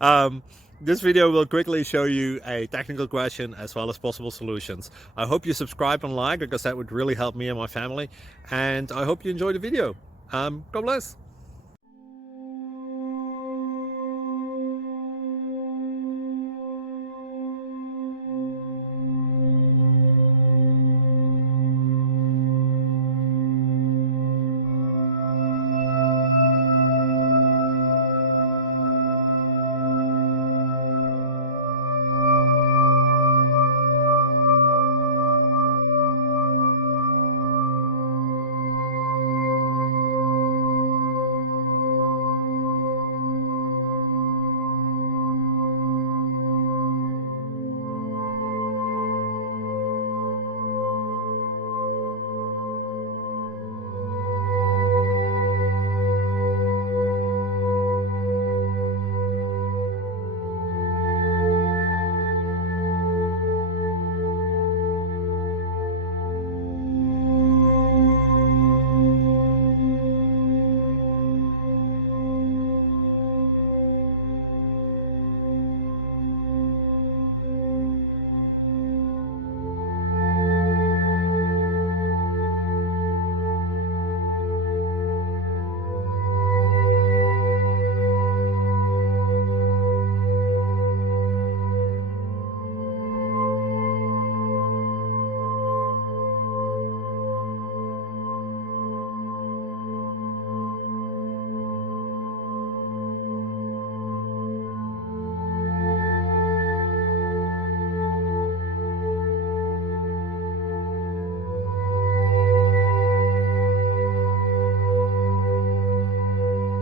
um, this video will quickly show you a technical question as well as possible solutions. I hope you subscribe and like because that would really help me and my family. And I hope you enjoy the video. God bless.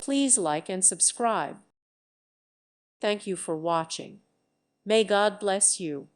Please like and subscribe. Thank you for watching. May God bless you.